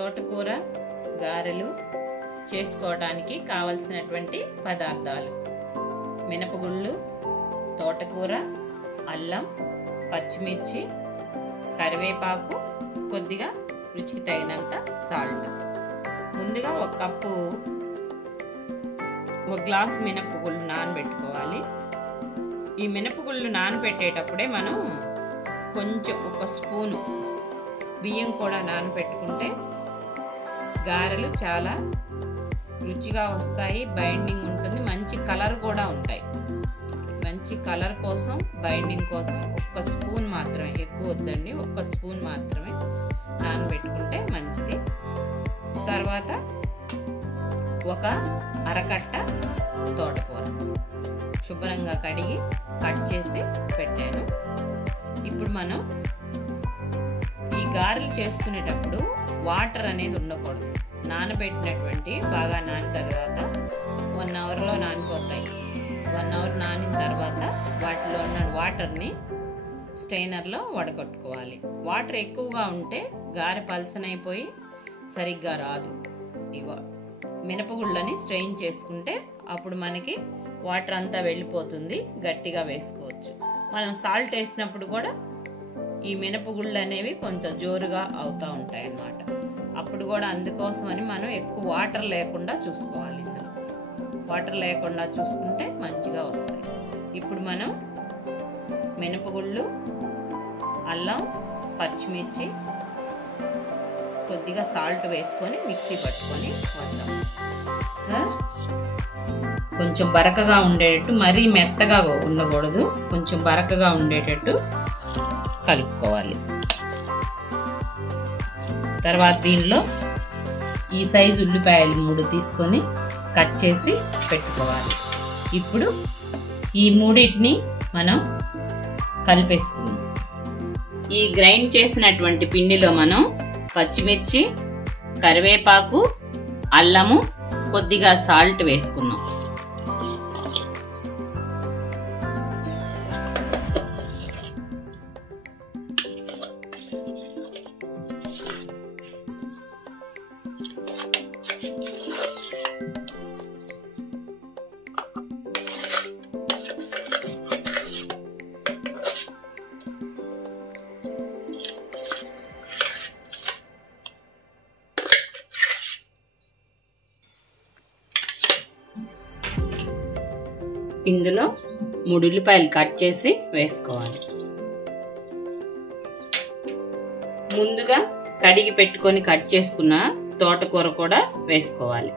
తోటకూర గారెలు చేసుకోవడానికి కావలసినటువంటి పదార్థాలు: మినపగుళ్ళు, తోటకూర, అల్లం, పచ్చిమిర్చి, కరివేపాకు, కొద్దిగా రుచికి తగినంత సాల్ట్. ముందుగా ఒక గ్లాస్ మినపగుళ్ళు నానబెట్టుకోవాలి. ఈ మినపగుళ్ళు నానబెట్టేటప్పుడే మనం కొంచెం ఒక స్పూను బియ్యం కూడా నానబెట్టుకుంటే గారెలు చాలా రుచిగా వస్తాయి, బైండింగ్ ఉంటుంది, మంచి కలర్ కూడా ఉంటాయి. మంచి కలర్ కోసం, బైండింగ్ కోసం ఒక్క స్పూన్ మాత్రమే, ఎక్కువ వద్దండి, ఒక్క స్పూన్ మాత్రమే నానబెట్టుకుంటే మంచిది. తర్వాత ఒక అరకట్ట తోటకూర శుభ్రంగా కడిగి కట్ చేసి పెట్టాను. ఇప్పుడు మనం ఈ గారెలు చేసుకునేటప్పుడు వాటర్ అనేది ఉండకూడదు. నానబెట్టినటువంటి బాగా నానిన తర్వాత 1 అవర్లో నానిపోతాయి. 1 అవర్ నానిన తర్వాత వాటిలో ఉన్న వాటర్ని స్ట్రైనర్లో వడగొట్టుకోవాలి. వాటర్ ఎక్కువగా ఉంటే గారె పల్చనైపోయి సరిగ్గా రాదు. ఇగో మినపగుళ్ళని స్ట్రెయిన్ చేసుకుంటే అప్పుడు మనకి వాటర్ అంతా వెళ్ళిపోతుంది, గట్టిగా వేసుకోవచ్చు. మనం సాల్ట్ వేసినప్పుడు కూడా ఈ మినపగుళ్ళు అనేవి కొంత జోరుగా అవుతూ ఉంటాయి అన్నమాట. అప్పుడు కూడా అందుకోసమని మనం ఎక్కువ వాటర్ లేకుండా చూసుకోవాలి. ఇందులో వాటర్ లేకుండా చూసుకుంటే మంచిగా వస్తాయి. ఇప్పుడు మనం మినపగుళ్ళు, అల్లం, పచ్చిమిర్చి, కొద్దిగా సాల్ట్ వేసుకొని మిక్సీ పట్టుకొని వద్దాం. కొంచెం బరకగా ఉండేటట్టు, మరీ మెత్తగా ఉండకూడదు, కొంచెం బరకగా ఉండేటట్టు కలుపుకోవాలి. తర్వాత దీనిలో ఈ సైజు ఉల్లిపాయలు 3 తీసుకొని కట్ చేసి పెట్టుకోవాలి. ఇప్పుడు ఈ మూడింటిని మనం కలిపేసుకుందాం. ఈ గ్రైండ్ చేసినటువంటి పిండిలో మనం పచ్చిమిర్చి, కరివేపాకు, అల్లము, కొద్దిగా సాల్ట్ వేసుకున్నాం. ఇందులో 3 ఉల్లిపాయలు కట్ చేసి వేసుకోవాలి. ముందుగా కడిగి పెట్టుకొని కట్ చేసుకున్న తోటకూర కూడా వేసుకోవాలి.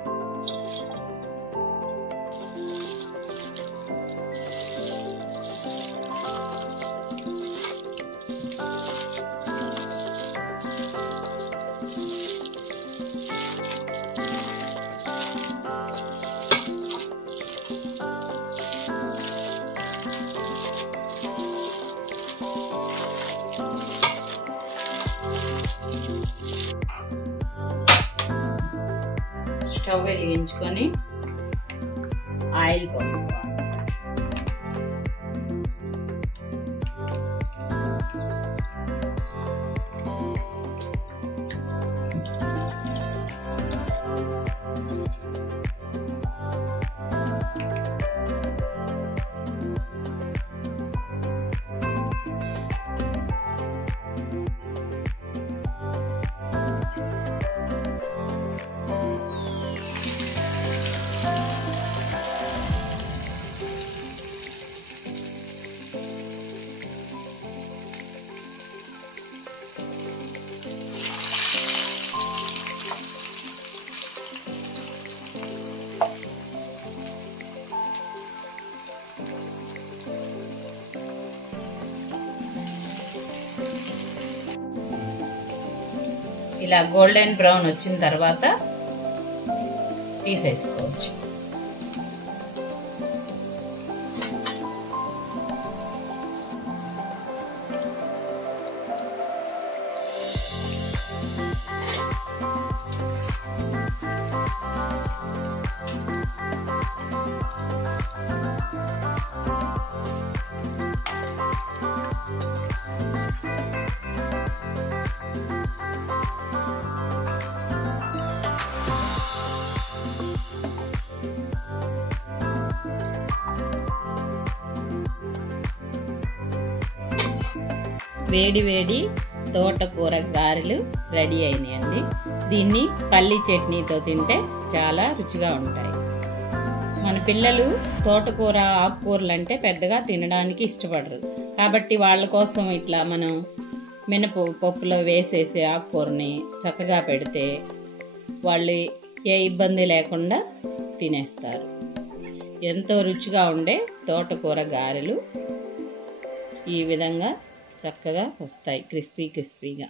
స్టవ్ వెలిగించుకొని ఆయిల్ పోసుకోవాలి. ఇలా గోల్డెన్ బ్రౌన్ వచ్చిన తర్వాత తీసేసుకోవచ్చు. వేడి వేడి తోటకూర గారెలు రెడీ అయినాయండి. దీన్ని పల్లి చట్నీతో తింటే చాలా రుచిగా ఉంటాయి. మన పిల్లలు తోటకూర ఆకుకూరలు అంటే పెద్దగా తినడానికి ఇష్టపడరు. కాబట్టి వాళ్ళ కోసం ఇట్లా మనం మినపప్పులో వేసేసి ఆకుకూరని చక్కగా పెడితే వాళ్ళు ఏ ఇబ్బంది లేకుండా తినేస్తారు. ఎంతో రుచిగా ఉండే తోటకూర గారెలు ఈ విధంగా చక్కగా వస్తాయి, క్రిస్పీగా.